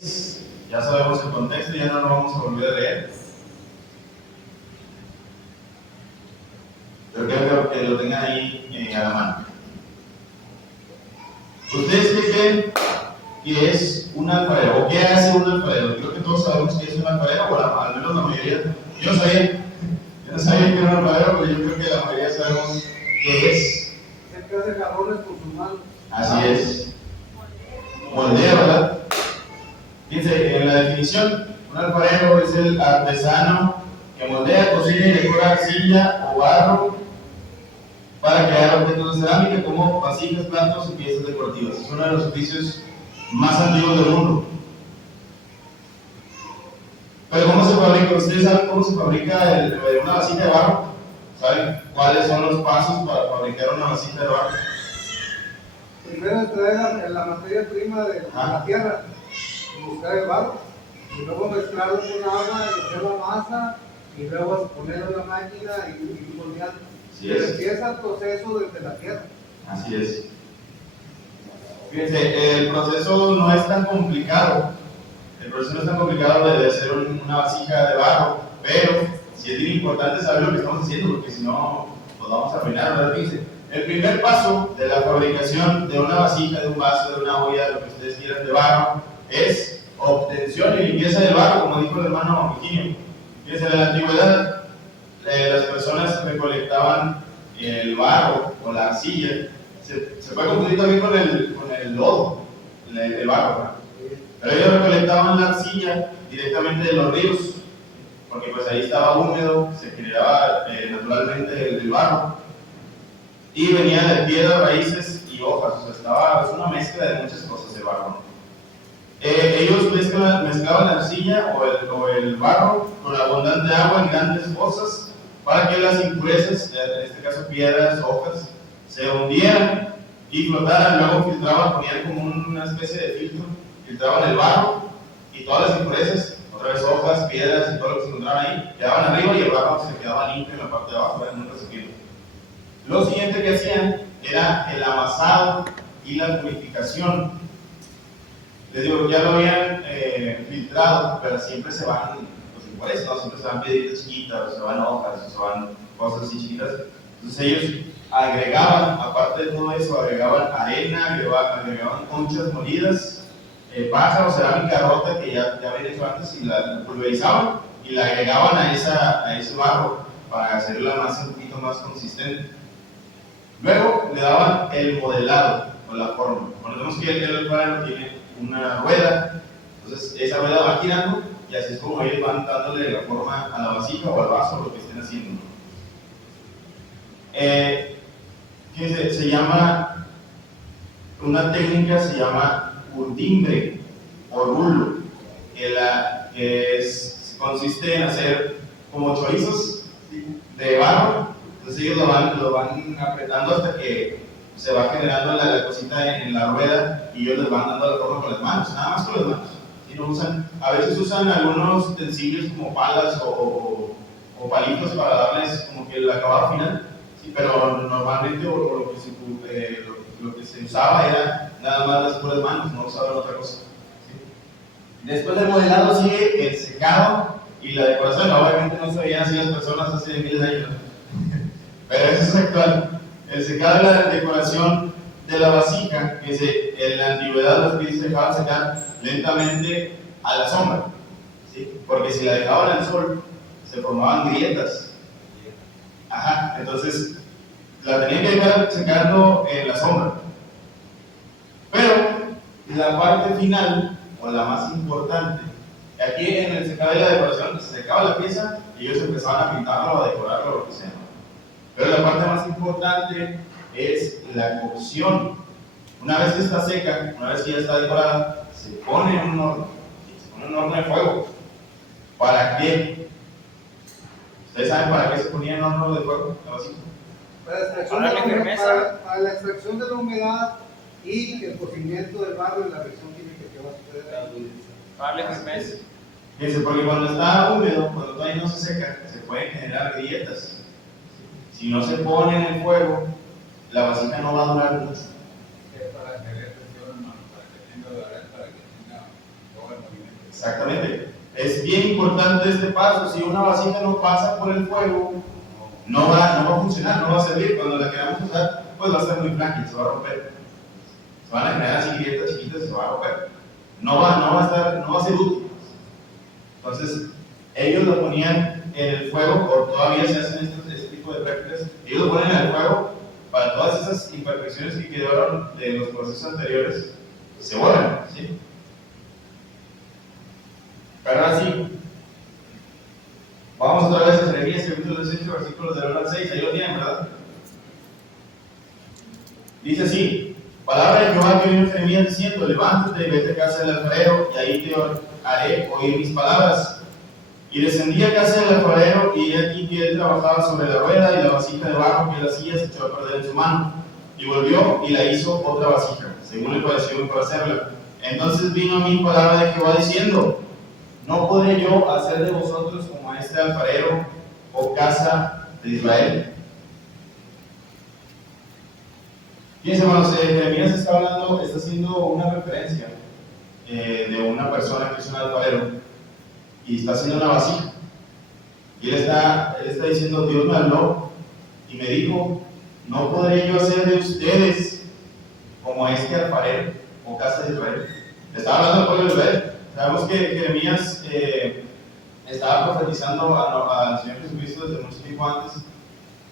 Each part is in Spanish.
Ya sabemos el contexto, ya no lo vamos a volver a leer. Pero creo que lo tengan ahí a la mano. ¿Ustedes qué creen que es un alfarero? ¿O qué hace un alfarero? Creo que todos sabemos que es un alfarero, o al menos la mayoría. Yo no sabía que era un alfarero, pero yo creo que la mayoría sabemos qué es. El que hace jarrones con sus manos. Así es. Moldea, ¿verdad? Fíjense, en la definición, un alfarero es el artesano que moldea, cocina y decora arcilla o barro para crear objetos de cerámica como vasijas, platos y piezas decorativas. Es uno de los oficios más antiguos del mundo. Pero ¿cómo se fabrica? ¿Ustedes saben cómo se fabrica una vasija de barro? ¿Saben cuáles son los pasos para fabricar una vasija de barro? Primero extraer la materia prima de la tierra, buscar el barro, y luego mezclarlo con agua y hacer la masa, y luego ponerlo en la máquina y moldeando. Pero empieza el proceso desde la tierra. Así es. Fíjense, el proceso no es tan complicado. El proceso no es tan complicado de hacer una vasija de barro, pero sí es bien importante saber lo que estamos haciendo, porque si no, pues vamos a arruinar, ¿verdad? Fíjense, el primer paso de la fabricación de una vasija, de un vaso, de una olla, de lo que ustedes quieran de barro, es obtención y limpieza del barro, como dijo el hermano Virginio. Fíjense, en la antigüedad, las personas recolectaban el barro o la arcilla. Se puede confundir también con el lodo, el barro, ¿verdad? Pero ellos recolectaban la arcilla directamente de los ríos, porque pues ahí estaba húmedo, se generaba naturalmente el barro, y venía de piedras, raíces y hojas, o sea, es una mezcla de muchas cosas el barro. Ellos mezclaban la arcilla o el barro con abundante agua en grandes fosas para que las impurezas, en este caso piedras, hojas, se hundieran y flotaran. Luego filtraban, ponían como una especie de filtro, filtraban el barro y todas las impurezas, otra vez hojas, piedras y todo lo que se encontraban ahí, quedaban arriba y el barro se quedaba limpio en la parte de abajo, en un recipiente. Lo siguiente que hacían era el amasado y la purificación. Les digo, ya lo habían filtrado, pero siempre se van los impurezas, ¿no? Siempre se van piedritas chiquitas, o se van hojas, o se van cosas así chiquitas. Entonces ellos agregaban, aparte de todo eso, agregaban arena, agregaban conchas molidas, paja o cerámica rota que ya habían hecho antes, y la pulverizaban y la agregaban a ese barro para hacer la masa un poquito más consistente. Luego le daban el modelado o la forma. Cuando vemos que el alfarero tiene una rueda, entonces esa rueda va girando y así es como ellos van dándole la forma a la vasija o al vaso o lo que estén haciendo. Se llama, una técnica se llama curtimbre o rulo, que consiste en hacer como chorizos de barro. Entonces ellos lo van apretando hasta que se va generando la cosita en la rueda y ellos les van dando la forma con las manos, nada más con las manos. Y no usan, a veces usan algunos utensilios como palas o palitos para darles como que el acabado final, sí, pero normalmente lo que se usaba era nada más las puras manos, no usaban otra cosa. ¿Sí? Después del modelado sigue el secado y la decoración. Obviamente no se veían así las personas hace miles de años, pero eso es actual. El secado y la decoración de la vasija, que en la antigüedad los pies se dejaban secar lentamente a la sombra, ¿sí? Porque si la dejaban al sol se formaban grietas. Ajá, entonces la tenían que dejar secando en la sombra. Pero la parte final, o la más importante, aquí en el secado y la decoración, se secaba la pieza y ellos empezaban a pintarlo o a decorarlo o lo que sea. Pero la parte más importante es la cocción. Una vez que está seca, una vez que ya está decorada, se pone en un horno. Se pone en un horno de fuego. ¿Para qué? ¿Ustedes saben para qué se ponía en un horno de fuego la vasija? Para la extracción de la humedad y el cocimiento del barro y la reacción química que va a suceder. Para la firmeza. Fíjense, porque cuando está húmedo, cuando todavía no se seca, se pueden generar grietas. Si no se pone en el fuego, la vasija no va a durar mucho. Para que haya presión, hermano, para que tenga, para que tenga Exactamente. Es bien importante este paso. Si una vasija no pasa por el fuego, no va a funcionar, no va a servir. Cuando la queramos usar, pues va a ser muy frágil, se va a romper. Se van a generar así grietas chiquitas y se va a romper. No va a ser útil. Entonces, ellos lo ponían en el fuego, o todavía se hacen este tipo de prácticas. Ellos lo ponen en el fuego para todas esas imperfecciones que quedaron de los procesos anteriores, se borran, ¿sí? Pero ahora sí, vamos otra vez a Jeremías capítulo 18, versículos del 1 al 6, ahí lo tienen, ¿verdad? Dice así: palabra de Jehová que vino Jeremías diciendo: levántate y vete a casa del alfarero, y ahí te haré oír mis palabras. Y descendí a casa del alfarero, y he aquí que él trabajaba sobre la rueda, y la vasija de barro que él hacía se echó a perder en su mano. Y volvió y la hizo otra vasija, según le pareció mejor hacerla. Entonces vino a mí palabra de Jehová diciendo: ¿no podré yo hacer de vosotros como a este alfarero, o casa de Israel? Fíjense, hermanos, Jeremías está haciendo una referencia de una persona que es un alfarero y está haciendo una vasija. Y él está diciendo: Dios me habló y me dijo: ¿no podré yo hacer de ustedes como a este alfarero, o casa de Israel? Le estaba hablando al pueblo de Israel. Sabemos que Jeremías estaba profetizando al Señor Jesucristo desde mucho tiempo antes.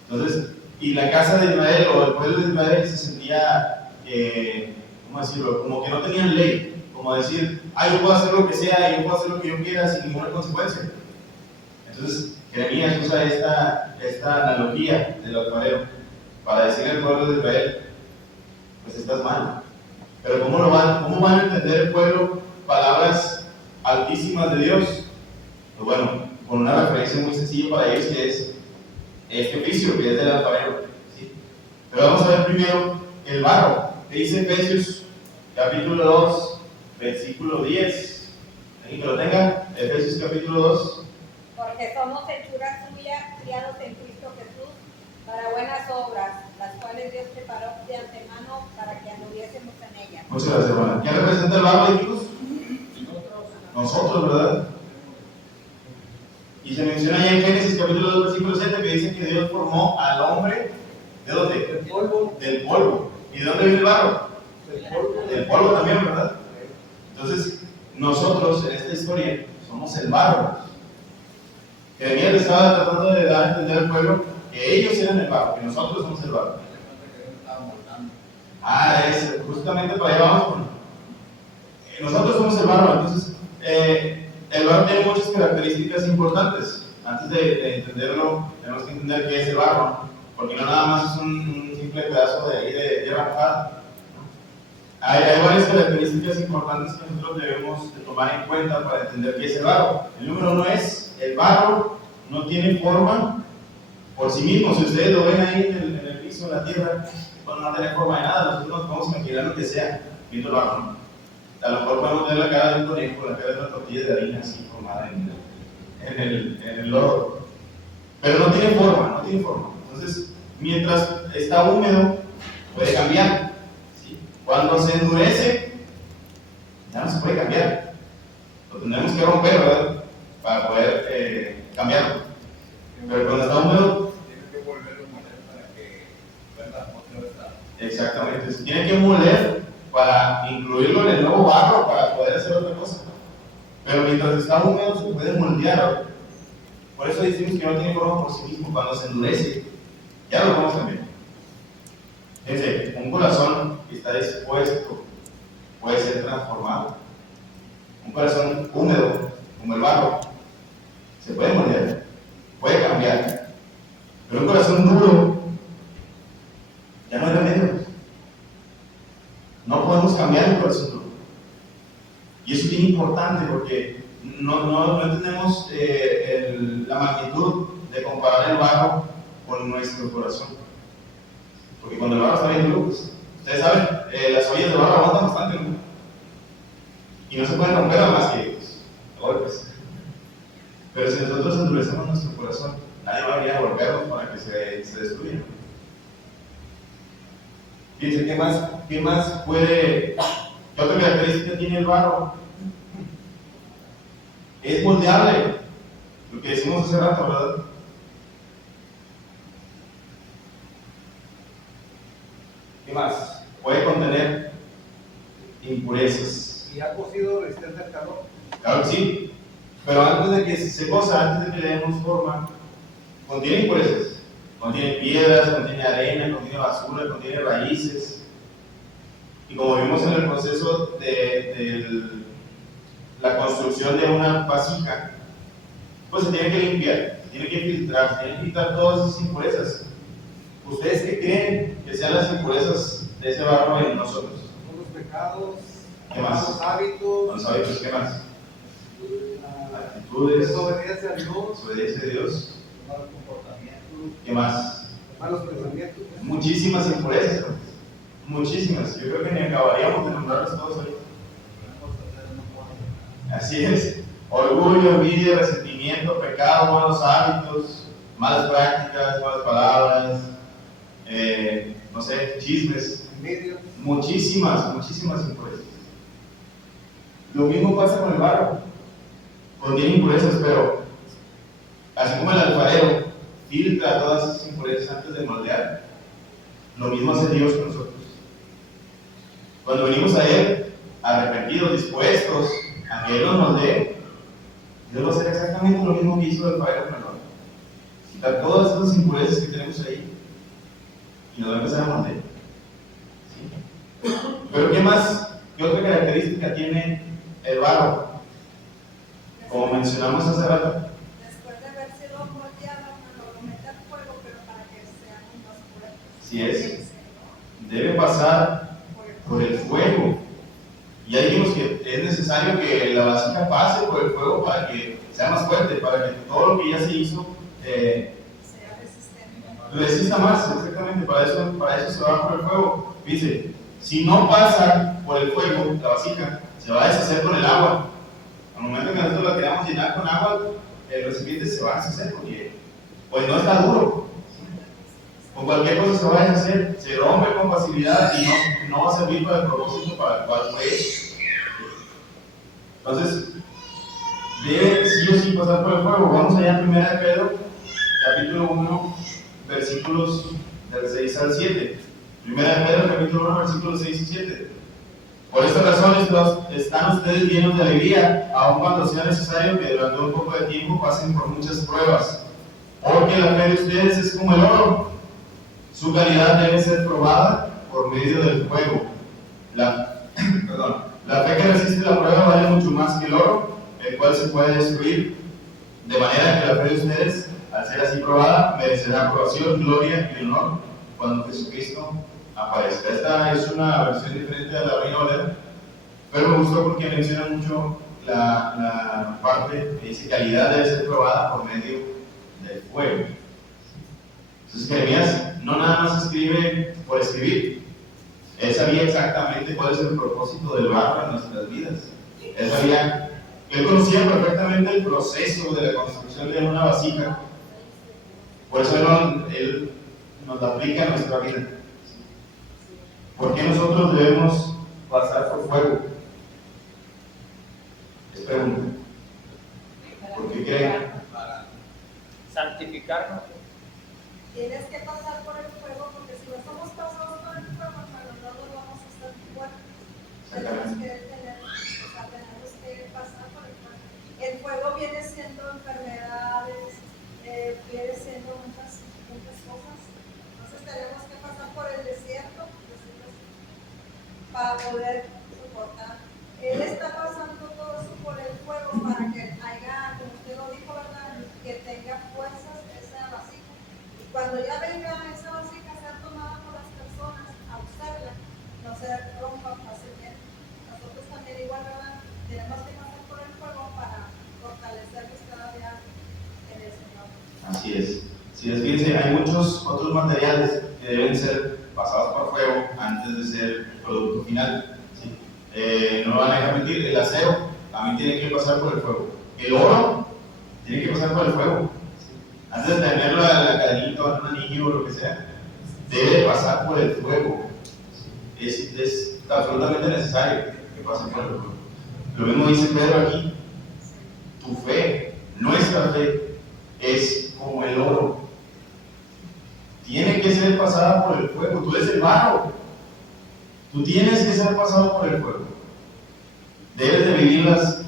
Entonces, y la casa de Israel o el pueblo de Israel se sentía, ¿cómo decirlo? Como que no tenían ley. Como decir: yo puedo hacer lo que sea, yo puedo hacer lo que yo quiera sin ninguna consecuencia. Entonces, Jeremías usa esta analogía del alfarero para decirle al pueblo de Israel: pues estás mal. Pero ¿cómo van a entender el pueblo palabras altísimas de Dios? Pues bueno, con una referencia muy sencilla para ellos, que es este oficio, que es del alfarero, ¿sí? Pero vamos a ver primero el barro, que dice Efesios capítulo 2, versículo 10. ¿Alguien que lo tenga? Efesios capítulo 2. Porque somos hechura suya, criados en Cristo Jesús, para buenas obras, las cuales Dios preparó de antemano para que anduviésemos en ellas. Muchas gracias, hermana. ¿Quién representa el barro, chicos? Nosotros, ¿verdad? Y se menciona ahí en Génesis capítulo 2, versículo 7, que dice que Dios formó al hombre, ¿de dónde? Del polvo. Del polvo. ¿Y de dónde viene el barro? Del polvo. Del polvo también, ¿verdad? Entonces, nosotros en esta historia somos el barro. Jeremías le estaba tratando de dar a entender al pueblo que ellos eran el barro, que nosotros somos el barro. Es justamente para allá vamos con. Nosotros somos el barro, entonces el barro tiene muchas características importantes. Antes de entenderlo, tenemos que entender qué es el barro, ¿no? Porque no nada más es un simple pedazo de tierra mojada. Hay varias características importantes que nosotros debemos de tomar en cuenta para entender qué es el barro. El número uno es: el barro no tiene forma por sí mismo. Si ustedes lo ven ahí en el piso, en la tierra, pues no tiene forma de nada. Nosotros nos podemos imaginar lo que sea viendo el barro, ¿no? A lo mejor podemos ver la cara de un conejo, la cara de una tortilla de harina así formada en el lodo. Pero no tiene forma. Entonces, mientras está húmedo, puede cambiar, ¿sí? Cuando se endurece, ya no se puede cambiar. Lo tendremos que romper, ¿verdad? Para poder cambiarlo. Pero cuando está húmedo, tiene que volverlo a moler para que pueda otra vez estar. exactamente, se tiene que moler para incluirlo en el nuevo barro para poder hacer otra cosa. Pero mientras está húmedo se puede moldear. Por eso decimos que no tiene forma por sí mismo. Cuando se endurece, ya lo vamos a cambiar. Fíjense, un corazón que está dispuesto puede ser transformado. Un corazón húmedo, como el barro, se puede moldear, puede cambiar. Pero un corazón duro, ya no hay remedio. No podemos cambiar un corazón duro. Y eso es bien importante porque no entendemos la magnitud de comparar el barro con nuestro corazón. Porque cuando el barro está bien duro, pues, ustedes saben, las ollas de barro aguantan bastante, ¿no? Y no se pueden romper nada más que golpes. Pero si nosotros endurecemos nuestro corazón, nadie va a venir a golpearnos para que se destruya. Fíjense, ¿qué más puede? ¿Qué otra característica tiene el barro? Es moldeable. Lo que decimos hace rato, ¿verdad? ¿Qué más? Puede contener impurezas. Y ha cocido resistente al calor. Claro que sí. Pero antes de que se cosa, antes de que le demos forma, contiene impurezas. Contiene piedras, contiene arena, contiene basura, contiene raíces. Y como vimos en el proceso de la construcción de una vasija, pues se tiene que limpiar, se tiene que filtrar, se tienen que quitar todas esas impurezas. ¿Ustedes qué creen que sean las impurezas de ese barro en nosotros? Son los pecados, ¿Qué más? los hábitos, Los hábitos, ¿qué más? la Actitudes, desobediencia a Dios, desobediencia a Dios. malos comportamientos, ¿Qué más? malos pensamientos. Muchísimas impurezas, pues. Muchísimas. Yo creo que ni acabaríamos de nombrarlas todas hoy. Así es. Orgullo, envidia, resentimiento, pecado, malos hábitos, malas prácticas, malas palabras, no sé, chismes. Envidia. Muchísimas impurezas. Lo mismo pasa con el barro. Contiene impurezas, pero así como el alfarero filtra todas esas impurezas antes de moldear, lo mismo hace Dios con nosotros. Cuando venimos a Él, arrepentidos, dispuestos a que Él nos moldee, Dios va a hacer exactamente lo mismo que hizo el alfarero con el barro. Quitar todas esas impurezas que tenemos ahí y nos va a empezar a moldear. ¿Sí? Pero ¿qué más? ¿Qué otra característica tiene el barro? Como mencionamos hace rato. Después de haber sido moldeado, lo mete al fuego, pero para que sean más fuertes. Si es, debe pasar por el fuego. Y ya dijimos que es necesario que la vasija pase por el fuego para que sea más fuerte, para que todo lo que ya se hizo Sea resistente. resista más, exactamente, para eso se va por el fuego. Dice, si no pasa por el fuego, la vasija se va a deshacer con el agua. Al momento que nosotros la queramos llenar con agua, el recipiente se va a deshacer porque pues no está duro. Con cualquier cosa se va a deshacer, se rompe con facilidad y no va a servir para el propósito para el cual fue hecho. Entonces, debe sí o sí pasar por el fuego. Vamos allá a 1 de Pedro, capítulo 1, versículos del 6 al 7. 1 de Pedro, capítulo 1, versículos 6 y 7. Por esta razón están ustedes llenos de alegría, aun cuando sea necesario que durante un poco de tiempo pasen por muchas pruebas. Porque la fe de ustedes es como el oro. Su calidad debe ser probada por medio del fuego. La fe que resiste la prueba vale mucho más que el oro, el cual se puede destruir. De manera que la fe de ustedes, al ser así probada, merecerá aprobación, gloria y honor cuando Jesucristo aparezca. Esta es una versión diferente de la Reina Valera, pero me gustó porque menciona mucho la parte que dice calidad debe ser probada por medio del fuego. Entonces Jeremías no nada más escribe por escribir. Él sabía exactamente cuál es el propósito del barro en nuestras vidas. Él conocía perfectamente el proceso de la construcción de una vasija. Por eso él nos lo aplica a nuestra vida. ¿Por qué nosotros debemos pasar por fuego? Es pregunta. ¿Por qué creen? Para Santificarnos. Tienes que pasar por el fuego, porque si no somos pasados por el fuego, hermano, no nos vamos a estar fuertes. Tenemos que pasar por el fuego. El fuego viene siendo enfermedades, viene siendo muchas cosas. Entonces tenemos que pasar por el desierto para poder soportar. Él está pasando todo eso por el fuego para que haya, como usted lo dijo, ¿verdad?, que tenga fuerzas esa vasija. Y cuando ya venga esa vasija a ser tomada por las personas a usarla, no se rompa fácilmente. Nosotros también igual, ¿verdad?, tenemos que pasar por el fuego para fortalecernos cada día en el Señor. Así es. Si les fíjense, hay muchos otros materiales que deben ser pasados por fuego antes de ser el producto final. ¿Sí? No van a dejar mentir, el acero también tiene que pasar por el fuego. El oro tiene que pasar por el fuego. ¿Sí? Antes de tenerlo en la cadenita o en un anillo o lo que sea, debe pasar por el fuego. ¿Sí? Es absolutamente necesario que pase por el fuego. Lo mismo dice Pedro aquí, tu fe, nuestra fe, es como el oro. Tiene que ser pasada por el fuego. Tú eres el barro. Tú tienes que ser pasado por el fuego. Debes de vivir las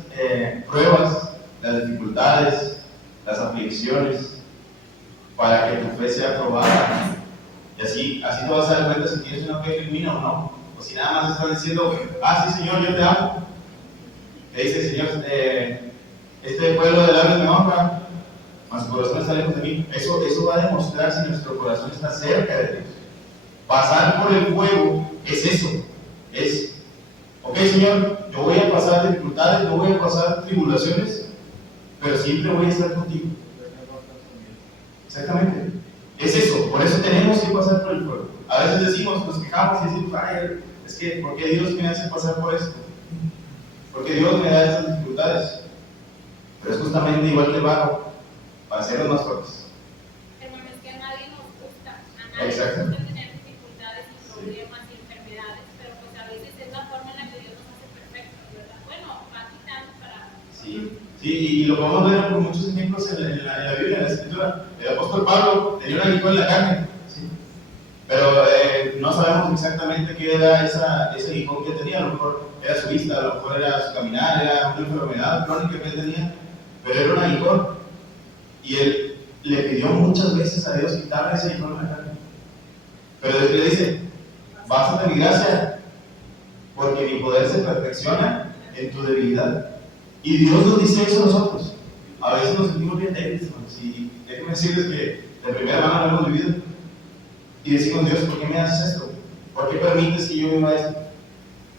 pruebas, las dificultades, las aflicciones, para que tu fe sea probada. Y así te vas a dar cuenta si tienes una fe genuina o no. O si nada más estás diciendo, sí Señor, yo te amo. Te dice, Señor, este pueblo de labios me honra, mas su corazón está lejos de mí. Eso va a demostrar si nuestro corazón está cerca de Dios. Pasar por el fuego es eso. Es, ok Señor, yo voy a pasar dificultades, yo voy a pasar tribulaciones, pero siempre voy a estar contigo. Exactamente. Es eso, por eso tenemos que pasar por el fuego. A veces decimos, nos quejamos y decimos, es que, ¿por qué Dios me hace pasar por esto? ¿Por qué Dios me da estas dificultades? Pero es justamente igual que el barro, para hacernos más fuertes. Hermano, es que a nadie nos gusta, a nadie Exacto. nos gusta tener dificultades y problemas y enfermedades, pero pues a veces es la forma en la que Dios nos hace perfectos, ¿verdad? Bueno, va quitando para... Sí, y lo podemos ver por muchos ejemplos en la Biblia, en la Escritura. El apóstol Pablo tenía un aguijón en la carne, ¿sí? Pero no sabemos exactamente qué era ese aguijón que tenía. A lo mejor era su vista, a lo mejor era su caminar, era una enfermedad crónica que él tenía, pero era un aguijón. Y él le pidió muchas veces a Dios quitarle ese aguijón en la carne. Pero Dios le dice, bástate mi gracia, porque mi poder se perfecciona en tu debilidad. Y Dios nos dice eso a nosotros. A veces nos sentimos bien débiles, hermanos. Y déjenme decirles que de primera mano lo hemos vivido. Y decimos, Dios, ¿por qué me haces esto? ¿Por qué permites que yo viva esto?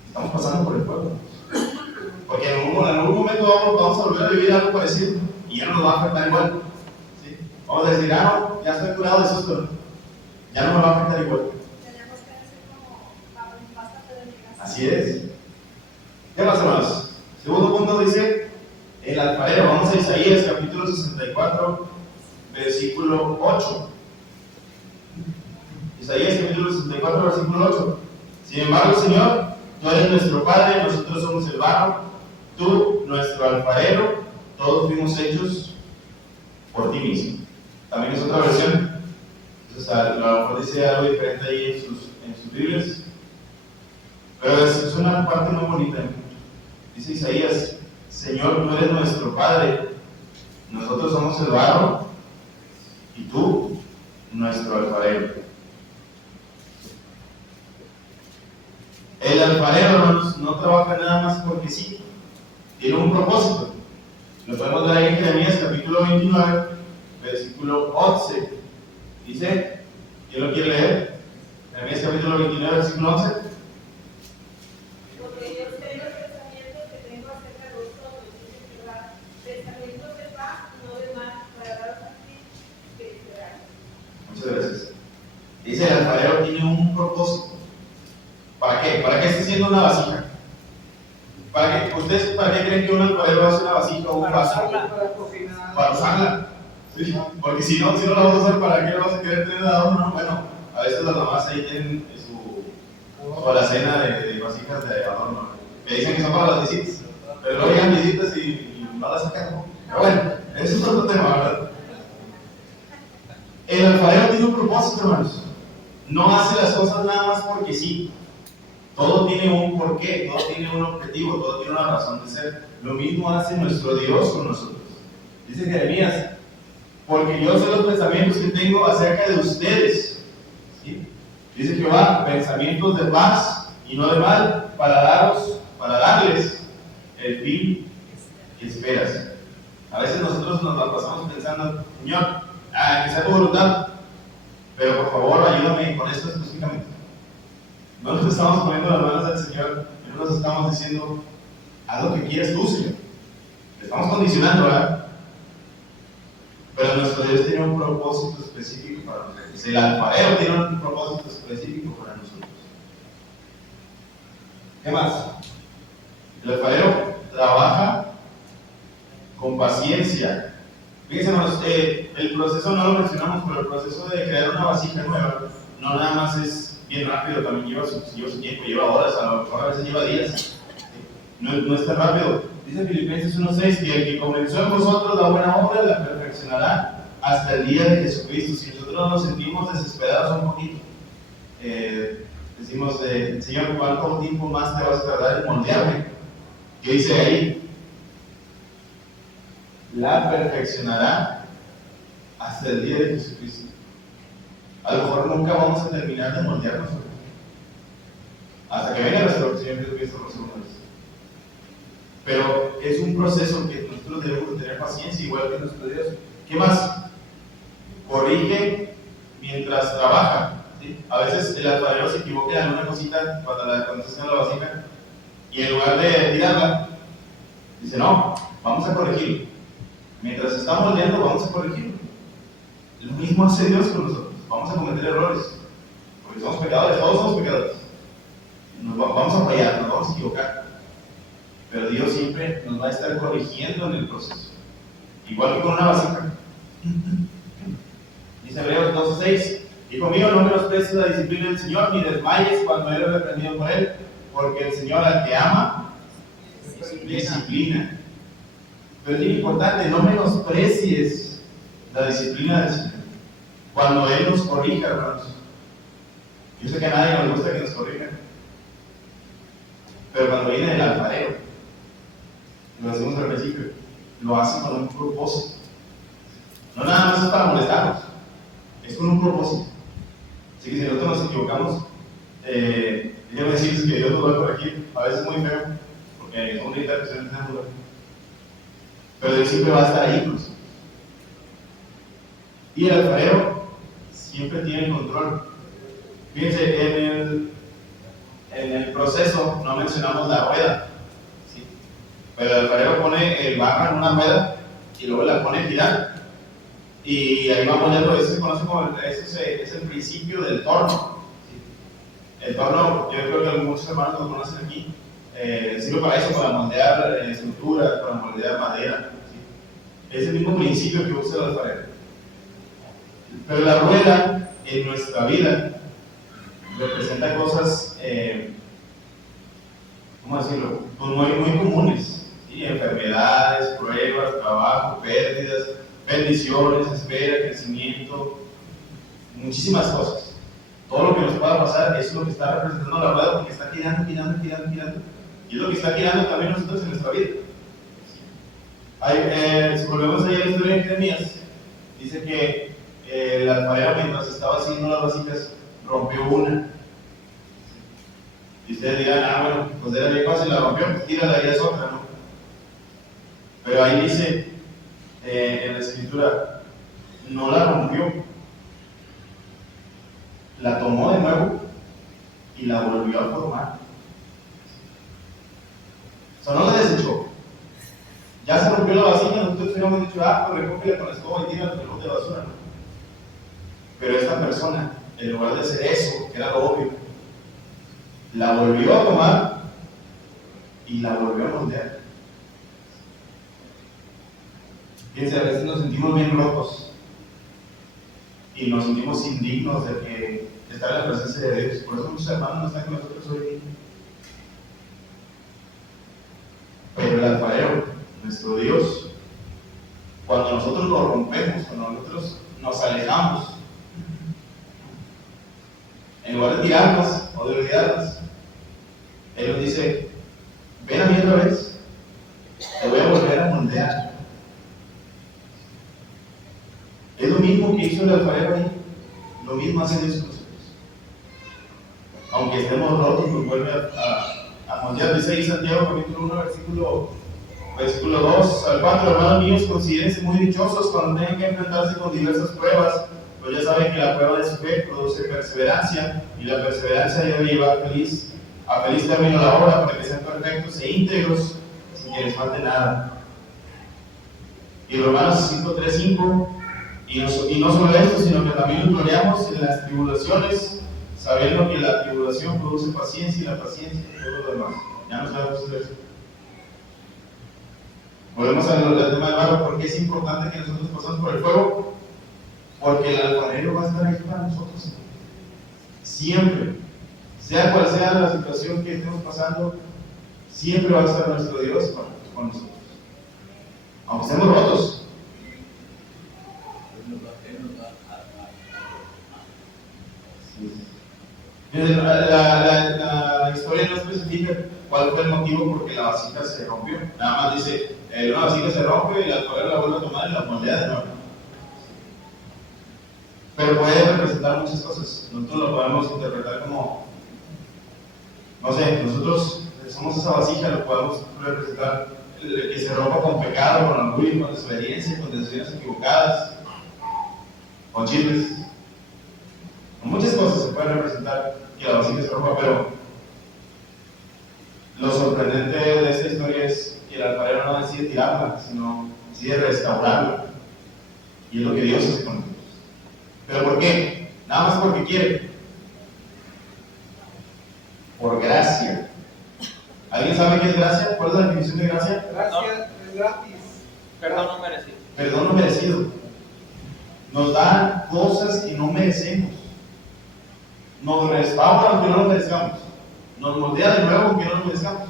Estamos pasando por el fuego. Porque en algún momento vamos a volver a vivir algo parecido. Y ya no nos va a afectar igual. ¿Sí? Vamos a decir, no, ya estoy curado de susto. Ya no me va a afectar igual. Tenemos que decir como, bástate de mi gracia. Así es. ¿Qué más, hermanos? Segundo punto dice, el alfarero. Vamos a Isaías capítulo 64, versículo 8. Isaías capítulo 64, versículo 8. Sin embargo, Señor, tú eres nuestro Padre, nosotros somos el barro, tú, nuestro alfarero, todos fuimos hechos por ti mismo. También es otra versión. Entonces, a lo mejor dice algo diferente ahí en sus Biblias. Pero es una parte muy bonita. Dice Isaías, Señor, tú eres nuestro Padre, nosotros somos el barro y tú, nuestro alfarero. El alfarero no trabaja nada más porque sí, tiene un propósito. Lo podemos ver ahí en Jeremías capítulo 29, versículo 11. Dice, ¿quién lo quiere leer? Jeremías capítulo 29, versículo 11. Porque yo sé los pensamientos que tengo acerca de vosotros, dice Jehová, pensamientos de paz y no de mal, para daros a ti que esperáis. Muchas gracias. Dice, el alfarero tiene un propósito. ¿Para qué? ¿Para qué está haciendo una vasija? ¿Ustedes para qué creen que un alfarero hace una vasija o un vaso? Para cocinar. Para usarla. ¿Sí? Porque si no la vamos a usar, ¿para qué la vas a querer tener de adorno? Bueno, a veces las mamás ahí tienen su alacena de vasijas de adorno. Que dicen que son para las visitas. Pero luego llegan visitas y no las sacan. Pero bueno, eso es otro tema, ¿verdad? El alfarero tiene un propósito, hermanos. No hace las cosas nada más porque sí. Todo tiene un porqué, todo tiene un objetivo, todo tiene una razón de ser. Lo mismo hace nuestro Dios con nosotros. Dice Jeremías, porque yo sé los pensamientos que tengo acerca de ustedes. ¿Sí? Dice Jehová, pensamientos de paz y no de mal, para darles el fin que esperas. A veces nosotros nos la pasamos pensando, Señor, que sea tu voluntad, pero por favor ayúdame con esto específicamente. No nos estamos poniendo las manos del Señor, no nos estamos diciendo, haz lo que quieres tú, Señor. Le estamos condicionando, ¿verdad? Pero nuestro Dios tiene un propósito específico para nosotros. El alfarero tiene un propósito específico para nosotros. ¿Qué más? El alfarero trabaja con paciencia. Fíjense, hermanos, el proceso no lo mencionamos, pero el proceso de crear una vasija nueva no nada más es bien rápido, también lleva su tiempo, lleva horas, a lo mejor a veces lleva días. No es tan rápido. Dice Filipenses 1:6 que el que comenzó en vosotros la buena obra la perfeccionará hasta el día de Jesucristo. Si nosotros nos sentimos desesperados un poquito, decimos, Señor, ¿cuánto tiempo más te vas a tardar en moldearme? ¿Qué dice ahí? La perfeccionará hasta el día de Jesucristo. A lo mejor nunca vamos a terminar de moldearnos hasta que venga nuestro Señor Jesucristo por segunda vez. Pero es un proceso que nosotros debemos tener paciencia, igual que nuestro Dios. ¿Qué más? Corrige mientras trabaja. ¿Sí? A veces el alfarero se equivoca en una cosita cuando está haciendo la vasija y en lugar de tirarla, dice: no, vamos a corregirlo. Mientras está moldeando, vamos a corregirlo. Lo mismo hace Dios con nosotros. Vamos a cometer errores, porque somos pecadores, todos somos pecadores. Vamos a fallar, nos vamos a equivocar. Pero Dios siempre nos va a estar corrigiendo en el proceso. Igual que con una vasija. Dice Hebreos 12:6: Hijo mío, no menosprecies la disciplina del Señor, ni desmayes cuando eres reprendido por Él, porque el Señor al que ama, disciplina. Pero es bien importante, no menosprecies la disciplina del Señor cuando Él nos corrija, hermanos. Yo sé que a nadie nos gusta que nos corrijan, pero cuando viene el alfarero, lo decimos al principio, lo hace con un propósito. No nada más es para molestarnos, es con un propósito. Así que si nosotros nos equivocamos, déjame decirles que Dios nos va a corregir, a veces muy feo, porque son interpretaciones de duda. Pero Dios siempre va a estar ahí con nosotros. Y el alfarero siempre tiene el control. Fíjense, en el proceso no mencionamos la rueda, ¿sí? Pero el alfarero pone el barro en una rueda y luego la pone a girar. Y ahí vamos ya, eso se conoce como, ese es el principio del torno. ¿Sí? El torno, yo creo que muchos hermanos lo conocen aquí, sirve para eso, para moldear estructuras, para moldear madera. ¿Sí? Es el mismo principio que usa el alfarero. Pero la rueda en nuestra vida representa cosas, ¿cómo decirlo? Pues muy comunes, ¿sí? Enfermedades, pruebas, trabajo, pérdidas, bendiciones, espera, crecimiento, muchísimas cosas. Todo lo que nos pueda pasar es lo que está representando la rueda, porque está girando. Y es lo que está girando también nosotros en nuestra vida. Si volvemos allá a la historia de Jeremías, dice que el alfarero, mientras estaba haciendo las vasijas, rompió una. Y ustedes dirán: bueno, pues era bien fácil, la rompió, pues tírala, ya es otra, ¿no? Pero ahí dice en la escritura, no la rompió, la tomó de nuevo y la volvió a formar. O sea, no la desechó. Ya se rompió la vasija, nosotros hubiéramos dicho: pues recógela con la escoba y tírala en el bote de basura, ¿no? Pero esta persona, en lugar de hacer eso, que era lo obvio, la volvió a tomar y la volvió a moldear. Fíjense, a veces nos sentimos bien rotos y nos sentimos indignos de que estar en la presencia de Dios. Por eso muchos hermanos no están con nosotros hoy. Pero el alfarero, nuestro Dios, cuando nosotros lo rompemos, cuando nosotros nos alejamos, en lugar de tirarnos o de olvidarnos, Él nos dice: ven a mí otra vez, te voy a volver a moldear. Es lo mismo que hizo el alfarero ahí, lo mismo hace Dios con nosotros. Aunque estemos rotos, nos vuelve a moldear. Dice ahí Santiago capítulo 1, versículo 2 al 4: hermanos míos, considérense muy dichosos cuando tengan que enfrentarse con diversas pruebas, pues ya saben que la prueba de su fe produce perseverancia, y la perseverancia debe llevar a feliz término la obra, para que sean perfectos e íntegros, sin que les falte nada. Y Romanos 5:3-5: y no solo esto, sino que también nos gloriamos en las tribulaciones, sabiendo que la tribulación produce paciencia, y la paciencia todo lo demás. Ya no sabemos eso. Volvemos al tema del barro. ¿Por qué es importante que nosotros pasemos por el fuego? Porque el alfarero va a estar ahí para nosotros siempre, sea cual sea la situación que estemos pasando, siempre va a estar nuestro Dios para nosotros. con nosotros. Aunque estemos rotos. La historia no especifica cuál fue el motivo por que la vasija se rompió. Nada más dice, una vasija se rompe y la alfarero la vuelve a tomar y la moldea de nuevo. Pero puede representar muchas cosas. Nosotros lo podemos interpretar como, no sé, nosotros somos esa vasija, lo podemos representar el que se rompa con pecado, con orgullo, con desobediencia, con decisiones equivocadas, con chismes. Con muchas cosas se puede representar que la vasija se rompa, pero lo sorprendente de esta historia es que el alfarero no decide tirarla, sino decide restaurarla. Y es lo que Dios hace con nosotros. ¿Pero por qué? Nada más porque quiere. Por gracia. ¿Alguien sabe qué es gracia? ¿Cuál es la definición de gracia? Gracias, es gratis. Perdón no merecido. Perdón no merecido. Nos da cosas que no merecemos. Nos restaura aunque no lo merezcamos. Nos moldea de nuevo aunque no lo merezcamos.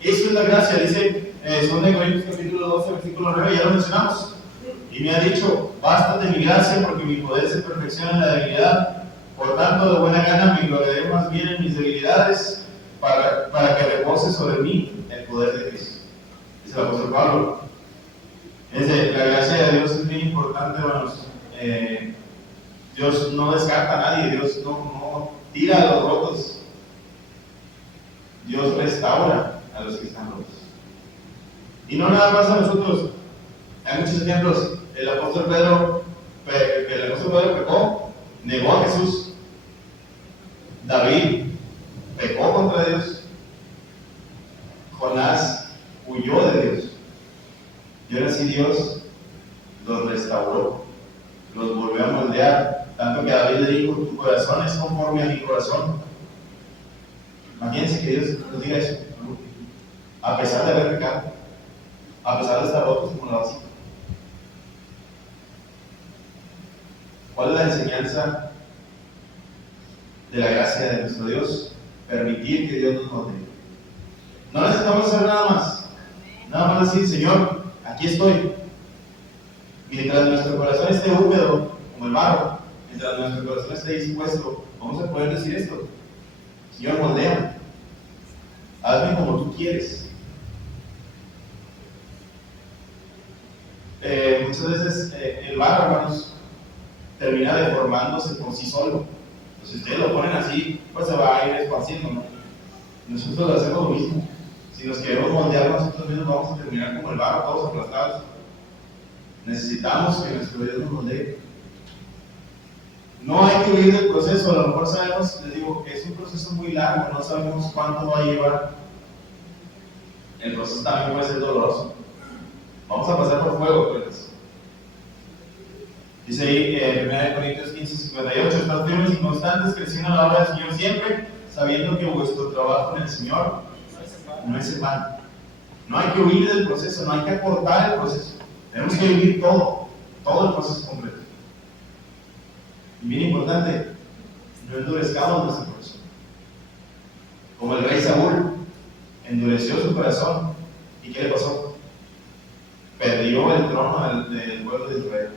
Eso es la gracia, dice 2 Corintios capítulo 12, versículo 9, ya lo mencionamos. Y me ha dicho, bástate mi gracia porque mi poder se perfecciona en la debilidad. Por tanto, de buena gana me gloriaré más bien en mis debilidades para que repose sobre mí el poder de Cristo. Dice el apóstol Pablo. La gracia de Dios es bien importante, hermanos. Dios no descarta a nadie, Dios no tira a los rotos. Dios restaura a los que están rotos. Y no nada más a nosotros. Hay muchos ejemplos. El apóstol Pedro pecó, negó a Jesús. David pecó contra Dios. Jonás huyó de Dios. Y ahora sí Dios los restauró, los volvió a moldear. Tanto que David le dijo, tu corazón es conforme a mi corazón. Imagínense que Dios nos diga eso, ¿no? A pesar de haber pecado, a pesar de estar rotos como la vasija. ¿Cuál es la enseñanza de la gracia de nuestro Dios? Permitir que Dios nos moldee. No necesitamos hacer nada más. Nada más decir, Señor, aquí estoy. Mientras nuestro corazón esté húmedo, como el barro, mientras nuestro corazón esté dispuesto, vamos a poder decir esto. Señor, moldea. Hazme como tú quieres. Muchas veces el barro, hermanos, termina deformándose por sí solo. Entonces, si ustedes lo ponen así, pues se va a ir esparciendo, ¿no? Nosotros hacemos lo mismo. Si nos queremos moldear nosotros mismos, vamos a terminar como el barro, todos aplastados. Necesitamos que nuestro Dios nos moldee. No hay que huir del proceso. A lo mejor sabemos, les digo, que es un proceso muy largo, no sabemos cuánto va a llevar. El proceso también puede ser doloroso. Vamos a pasar por fuego, pues. Dice ahí en 1 Corintios 15:58, estad firmes y constantes, creciendo en la obra del Señor siempre, sabiendo que vuestro trabajo en el Señor no es en vano. No hay que huir del proceso, no hay que acortar el proceso. Tenemos que vivir todo el proceso completo. Y bien importante, no endurezcamos nuestro corazón. Como el rey Saúl, endureció su corazón. ¿Y qué le pasó? Perdió el trono del pueblo de Israel.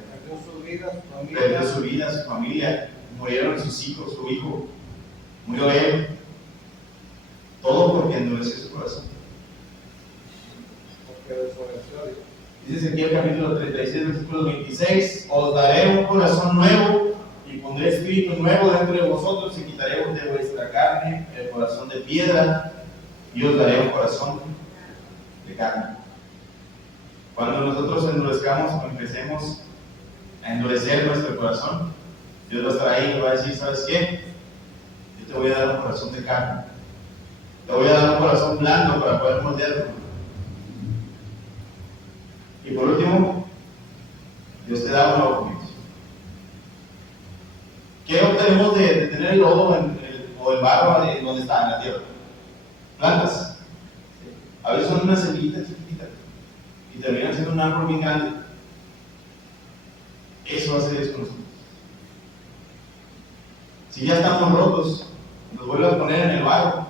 Perdió su vida, su familia, murieron sus hijos, su hijo, murió él. Todo porque endureció su corazón. Porque desobedeció a Dios. Dice aquí el capítulo 36, versículo 26, os daré un corazón nuevo y pondré espíritu nuevo dentro de vosotros y quitaré de vuestra carne el corazón de piedra y os daré un corazón de carne. Cuando nosotros endurezcamos o empecemos a endurecer nuestro corazón, Dios va a estar ahí y nos va a decir, ¿sabes qué? Yo te voy a dar un corazón de carne. Te voy a dar un corazón blando para poder moldearlo. Y por último, Dios te da un nuevo comienzo. ¿Qué obtenemos de tener el lodo o el barro donde está, en la tierra? Plantas. A veces son una semillita chiquitita y terminan siendo un árbol bien grande. Eso hace Dios con nosotros. Si ya estamos rotos, nos vuelve a poner en el barro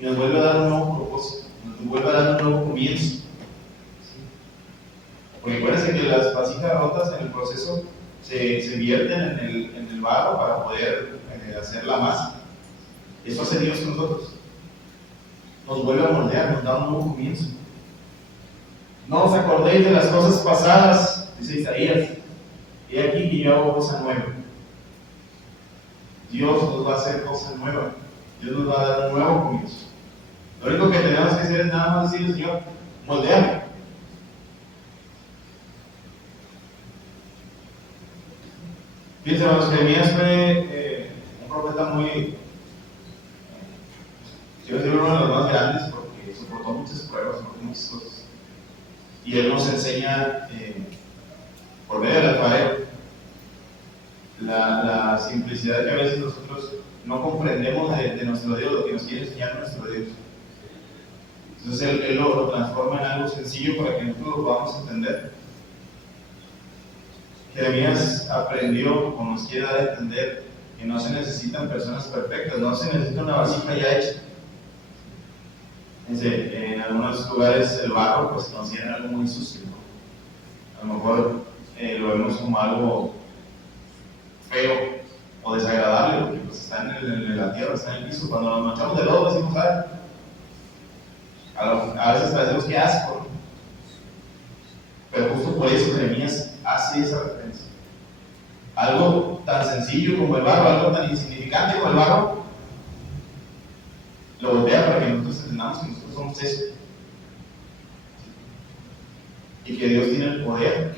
y nos vuelve a dar un nuevo propósito, nos nos vuelve a dar un nuevo comienzo. Porque acuérdense que las vasijas rotas en el proceso se vierten en el barro para poder hacer la masa. Eso hace Dios con nosotros. Nos vuelve a moldear, nos da un nuevo comienzo. No os acordéis de las cosas pasadas, dice Isaías. He aquí que yo hago cosa nueva. Dios nos va a hacer cosa nueva. Dios nos va a dar un nuevo comienzo. Lo único que tenemos que hacer es nada más decirle, Señor, moldeame. Fíjense, hermanos, Jeremías fue un profeta muy, quiero decir, uno de los más grandes porque soportó muchas pruebas, soportó muchas cosas. Y él nos enseña, por medio del alfarero, la simplicidad que a veces nosotros no comprendemos de nuestro Dios, lo que nos quiere enseñar nuestro Dios. Entonces él lo transforma en algo sencillo para que nosotros lo podamos entender. Jeremías aprendió, o nos quiere dar a entender, que no se necesitan personas perfectas, no se necesita una vasija ya hecha. En algunos lugares el barro pues consideran algo muy sucio, ¿no? A lo mejor lo vemos como algo feo o desagradable, porque pues está en la tierra, está en el piso. Cuando nos manchamos de lodo decimos, a veces decimos que asco, ¿no? Pero justo por eso Jeremías hace esa referencia. Algo tan sencillo como el barro, algo tan insignificante como el barro, lo voltea para que nosotros entendamos que nosotros somos eso. Y que Dios tiene el poder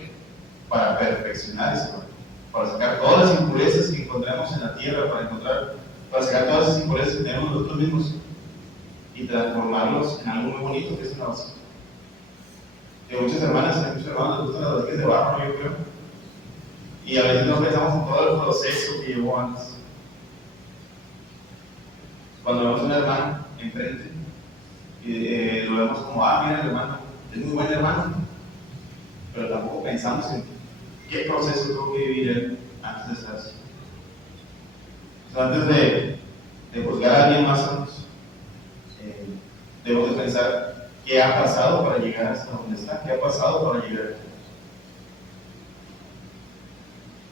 para perfeccionar ese barro, para sacar todas las impurezas que encontramos en la tierra, para sacar todas esas impurezas que tenemos nosotros mismos y transformarlos en algo muy bonito que es una vasija. Que muchas hermanas y muchos hermanos les gustan las vasijas de barro, ¿no? Yo creo. Y a veces no pensamos en todo el proceso que llevó antes. Cuando vemos a un hermano enfrente, lo vemos como, mira el hermano, es muy buen hermano. Pero tampoco pensamos en qué proceso tuvo que vivir él antes de estar así. Antes de juzgar a alguien más, debemos de pensar qué ha pasado para llegar hasta donde está, qué ha pasado para llegar aquí.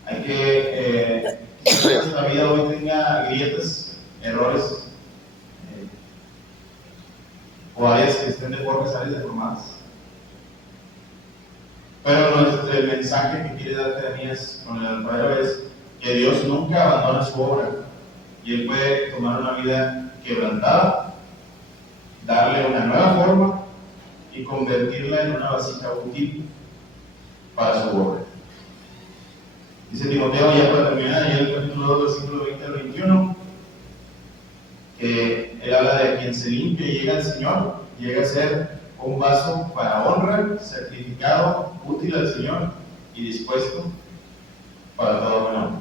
Hay que nuestra vida hoy tenga grietas, errores, o áreas que estén deformes, áreas deformadas. Pero el mensaje que quiere dar Jeremías con el alfarero es que Dios nunca abandona su obra y Él puede tomar una vida quebrantada, darle una nueva forma y convertirla en una vasija útil para su obra. Dice Timoteo, ya para terminar, ya el capítulo 2, versículo 20 al 21, que él habla de quien se limpia y llega al Señor, llega a ser un vaso para honra, sacrificado, útil al Señor y dispuesto para todo buen hombre.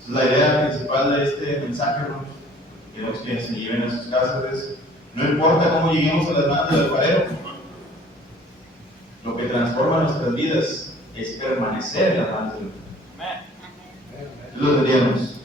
Entonces la idea principal de este mensaje, hermanos, queremos que se lleven a sus casas, es: no importa cómo lleguemos a las manos del alfarero, lo que transforma nuestras vidas es permanecer en las manos del alfarero. Lo entendíamos.